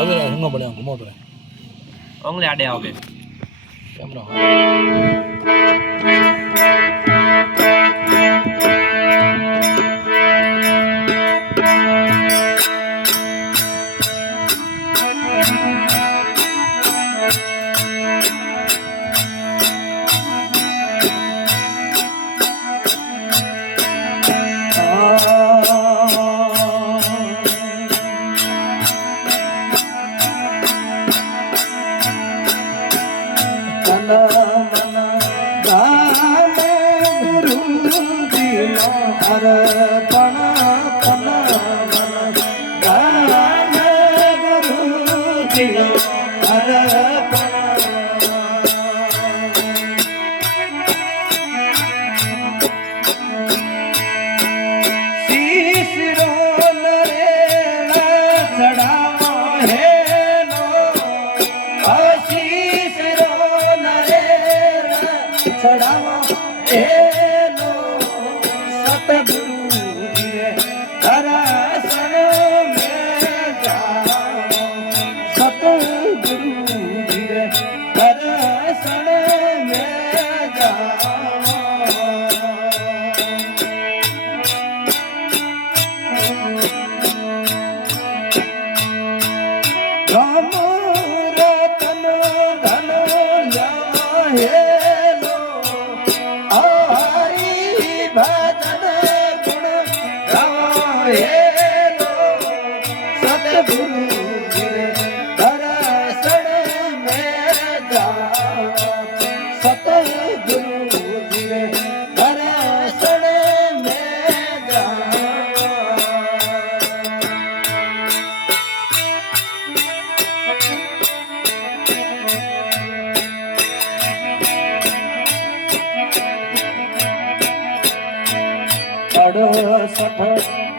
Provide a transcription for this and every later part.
હવે હિંગો પડે ઘુમોટો ઓંગલે આડે આવે કેમનો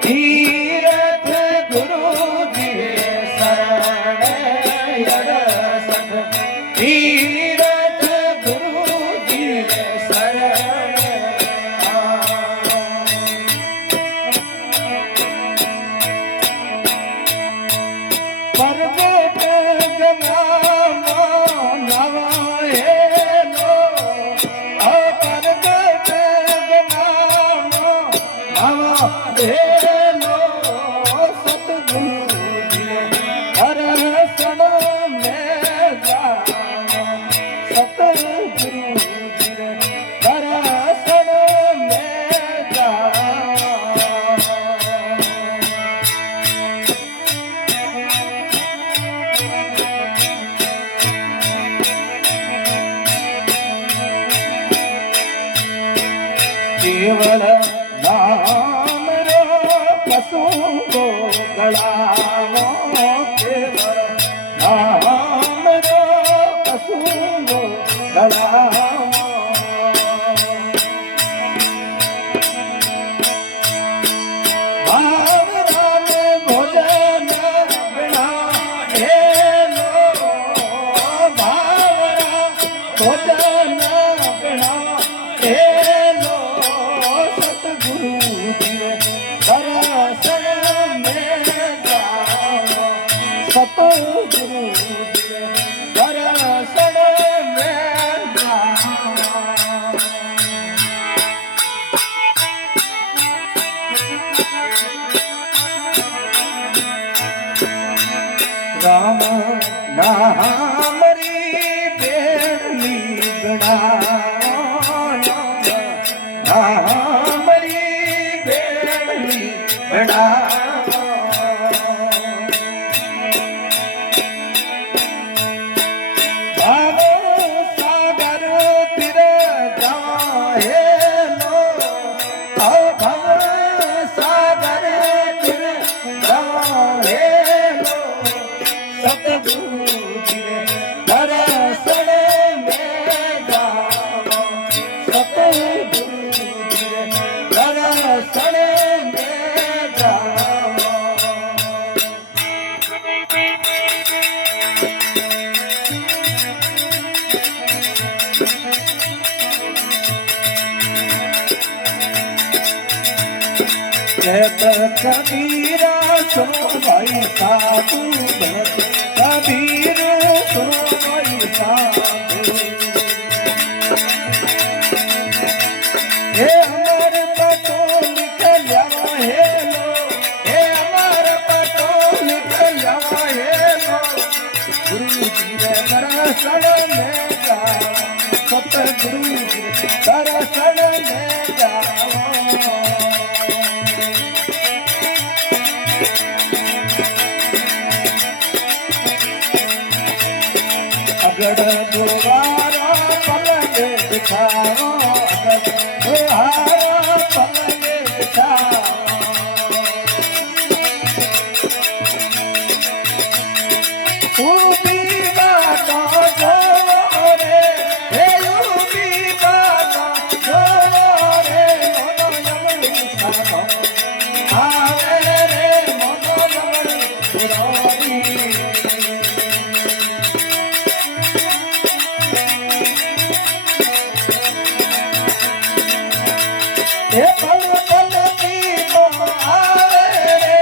तीरथ गुरु जी शरण तीरथ गुरु जी शरण परगट गंगा नवा हेलो परगट गंगा नवा हेलो सतगुरु जी दर्शन में जाओ सतगुरु जी दर्शन में जाओ केवल नाम रो कसू को गलावो केवल नाम रो कसू को गलावो भावरा में भोजन बिना हेलो भावरा भोजन बिना हेलो सतगुरु जी दर्शन में जाओ सतगुरु जी दर्शन में जाओ राम नाम री बेड़ली गड़ाओ नाम री बेड़ली गड़ाओ भाव सागर तिर जाए लो भव सागर तिर जाए लो सतगुरु जी दर्शन में जाओ सतगुरु जी दर्शन में जाओ कबीरा सुनो भाई साधु भक्त कबीर सुनो भाई साधु हे अमर पटो लिख जावा हे लो हे अमर पटो लिख जावा हे लो गुरु जी रे दर्शन में जाओ सतगुरु जी दर्शन में जाओ अगड़ दुआरा पलंग बिछाओ अगड़ दुआरा पलंग बिछाओ ऊपी बातों जोरे हे ऊपी बातों जोरे मोनो यमन साधो आवे रे मोनो यमन पुरोरी हे पल पल पीतो आवे रे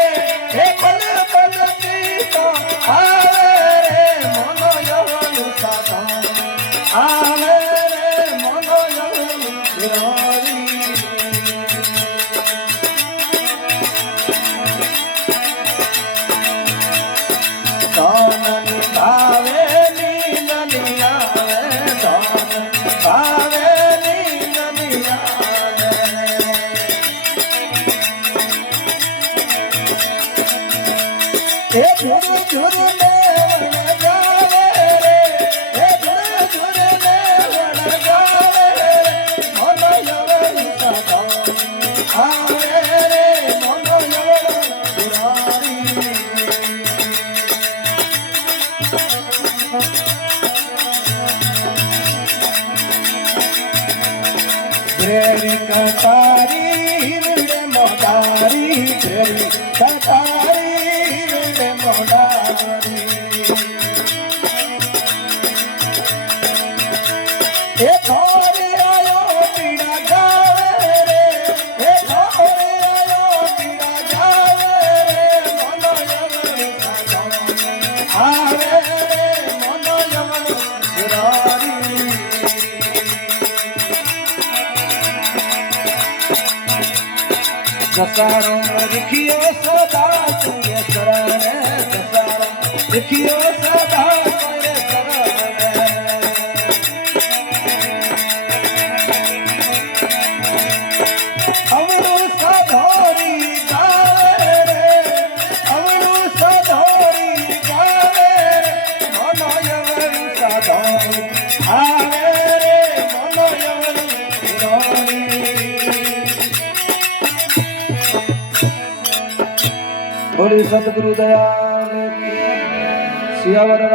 हे पल पल पीतो आवे रे मोनो यमन साधो आवे रे मोनो यमन पुरोरी दान भावे नींद नहीं आवे दान भावे नींद नहीं आवे हे झुर झुर में वण जावे रे हे झुर झुर में वण जावे रे मोनो यमन साधो आवे रे मोनो यमन पुरारी ग्रेरी कतारी हिरड़े मोडारी ग्रेरी कतारी हिरड़े मोडारी ए थोरे आयो पीड़ा जावे रे ए थोरे आयो पीड़ा जावे रे मोनो यमन साधो आवे रे मोनो यमन पुरारी जसारो लिखियो सदा तुझे शरण जसारो लिखियो सदा तुझे शरण अवनु सधोरी गावे रे अवनु सधोरी गावे रे मोनो यमन साधो आवे रे मोनो यमन पुरोरी बोले सतगुरु दयाल की सियावर